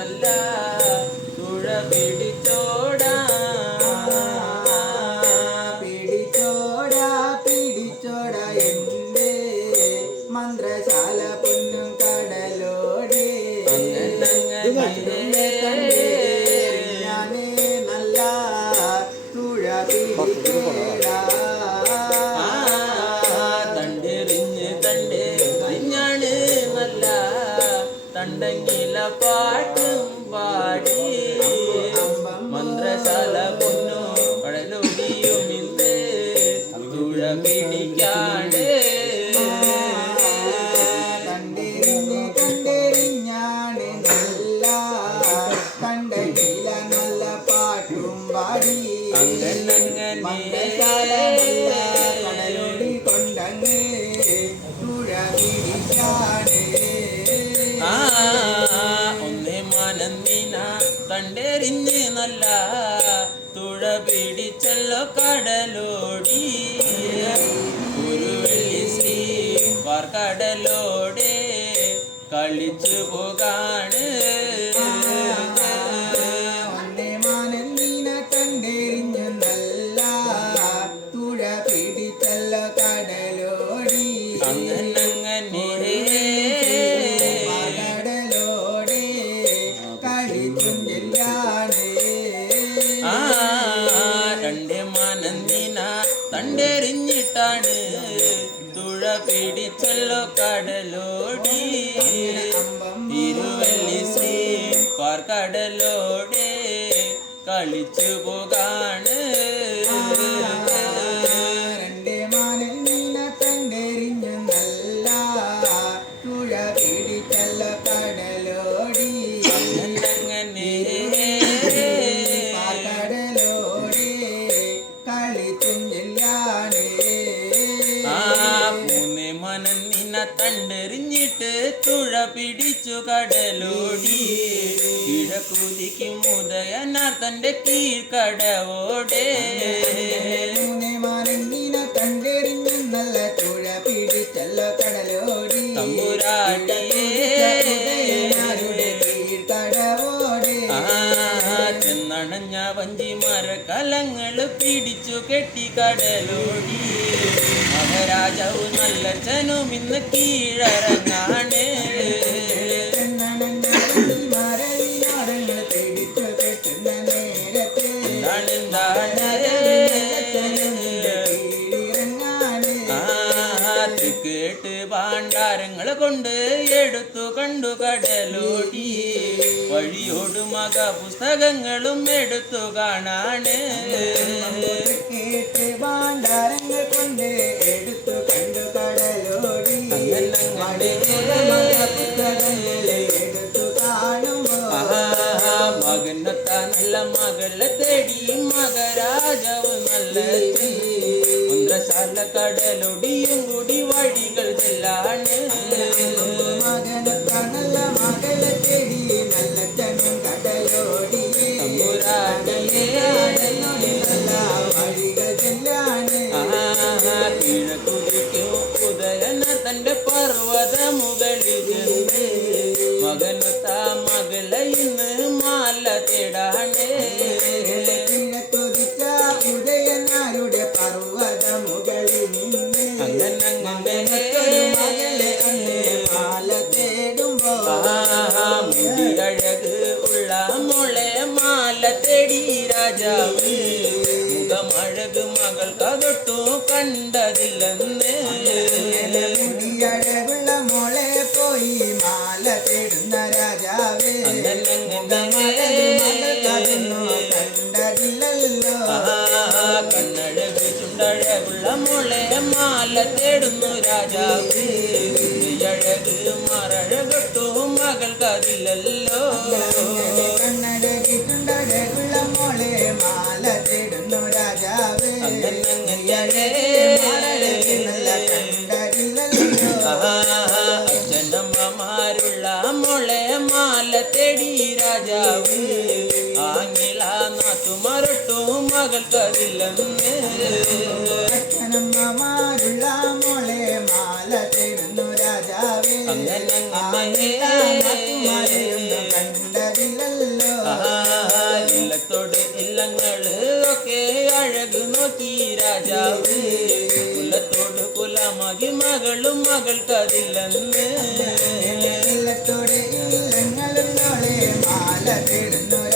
നല്ല തുഴ പിടിച്ചോടാ എൻ്റെ മന്ത്രശാല പൊന്നും കടലോടി ഞാനേ നല്ല തുഴ പിടിച്ചോടാ തണ്ടെറിഞ്ഞാണ് നല്ല തണ്ടങ്ങില പാട്ടും പാടി മന്ത്രശാല പൊന്നു കടലൊടിയും ഇന്ന് തുഴ പിടിക്കാണ് തണ്ടെറിഞ്ഞാണ് നല്ല തണ്ടങ്ങില നല്ല പാട്ടും പാടി മന്ത്രശാല കടലോടി കൊണ്ടങ്ങ് തുഴ പിടിക്കാണ് ഒന്നേ മനന്ദിന തണ്ടെറിഞ്ഞ് നല്ല തുഴ പിടിച്ചല്ലോ കടലോടി ഒരു വെള്ളി ശ്രീ കടലോടെ കളിച്ചു പോകാണ് ഒന്നേ മാനന്ദിന കണ്ടെറിഞ്ഞു നല്ല തുഴ പിടിച്ചല്ലോ കടലോടി അങ്ങനെ കടലോടെ കളിച്ചും ചെല്ലാണ് രണ്ട് മാനന്ദിന തണ്ടെറിഞ്ഞിട്ടാണ് തുഴ പിടിച്ചല്ലോ കടലോടി ഇരുവള്ളി ശ്രീ കടലോടെ കളിച്ചു പോകാണ് രണ്ട് മാനന്ദിന കണ്ടെറിഞ്ഞു നല്ല തുഴ പിടിച്ചല്ലോ കടലോടി കടലോടെ കളിച്ചും ചെല്ലാണ് മൂന്ന് മനന്നിന തണ്ടെറിഞ്ഞിട്ട് തുഴ പിടിച്ചു കടലോടി കിഴക്കുതിക്കും ഉദയനാർ തന്റെ കീഴ്ക്കടവോടെ മൂന്ന് മാനന്ദിന കണ്ടെറിഞ്ഞു നല്ല തുഴ പിടിച്ചല്ലോ കടലോടി തമ്പുരാട്ടിയുടെ കീഴ്ക്കടവോടെ ചെന്നണഞ്ഞ വഞ്ചിമര കലങ്ങള് പിടിച്ചു കെട്ടി കടലോടി മഹാരാജാവ് നല്ല ചനും ഇന്ന് കീഴറങ്ങാണ് പിടിച്ചു കെട്ടുന്ന നേരത്തെ കേട്ട് ഭാണ്ഡാരങ്ങളെ കൊണ്ട് എടുത്തു കണ്ടു കടലോടി വഴിയോട് മക പുസ്തകങ്ങളും എടുത്തു കാണാണ് കേട്ട് ഭാണ്ഡാരങ്ങൾ കൊണ്ട് എടുത്തു കണ്ടു കടലോടി എടുത്തു കാണുമ്പോ മകനത്ത നല്ല മകളെ തേടി മകരാജാവ് നല്ല മന്ത്രശാല കടലൊടിയും കൂടി വഴികൾ ചെല്ലാണ് മകനത്ത നല്ല മകളെ തേടി നല്ല ജനം കടലോടി നല്ല വഴികൾ ചെല്ലാണ് കിഴക്കുതിക്കും ഉദയന തന്റെ പർവ്വത മുകളിൽ മകനത്ത മകളെ ഇന്ന് മാല തേടാണ് കിഴക്കുതിച്ച ഉദയനാരുടെ പർവ്വത മുകളിൽ നിന്ന് മകളെ മാല തേടുമ്പോ മുടിയഴക് ഉള്ള മോളെ മാല തേടി രാജാവ് മുഖമഴക് മകൾക്കതൊട്ടു കണ്ടതില്ലെന്ന് മുടിയഴകുള്ള മോളെ പോയി മാല തേടുന്ന രാജാവേ കണ്ടതില്ലല്ലോ കണ്ണഴക് ചുണ്ടഴകുള്ള മോളെ മാല തേടുന്നു രാജാവ് അഴക് മറഴകൊട്ടു മകൾക്കതില്ലല്ലോ കണ്ണഴകുള്ള മോളെ മാല തേടുന്നു രാജാവേ അച്ഛനമ്മമാരുള്ള മോളെ മാല തേടി രാജാവ് ആങ്ങിള നാട്ടുമരട്ടു മകൾക്കതില്ലെന്ന് അച്ഛനമ്മമാരുള്ള മോളെ മാല തേടുന്നു രാജാവേ അങ്ങനെ കണ്ടതില്ല രാജാവ് കുലത്തോട് കുലമാകി മകളും മകൾക്കതില്ലെന്ന് ഇല്ലത്തോടെ ഇല്ലങ്ങളുള്ളോളെ മാല തേടുന്നു